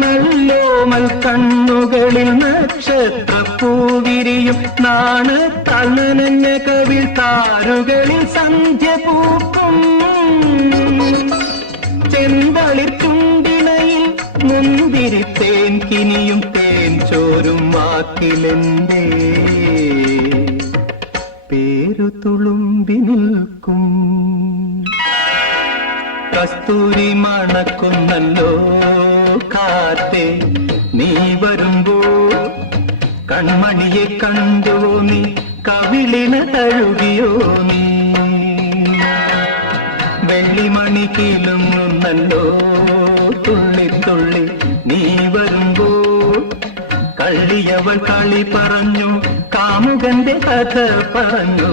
നല്ലോമൽ കണ്ണുകളിൽ നക്ഷത്രപ്പൂവിരിയും നാണത്താൽ നനഞ്ഞ കവിൾ താരുകളിൽ സന്ധ്യ പൂക്കും ചെന്തളിർ ചുണ്ടിണയിൽ മുന്തിരിത്തേൻ കിനിയും തേൻ ചോരും വാക്കിലെന്തേ പേരു തുളുമ്പി നിൽക്കും കസ്തൂരി മണക്കുന്നല്ലോ കാറ്റേ നീ വരുമ്പോൾ കൺമണിയെ കണ്ടുവോ നീ കവിളിന തഴുകിയോ നീ വെള്ളിമണി കിലുങ്ങുന്നല്ലോ തുള്ളി തുള്ളി നീ വരുമ്പോൾ കള്ളിയവൾ കളി പറഞ്ഞു കാമുകന്റെ കഥ പറഞ്ഞു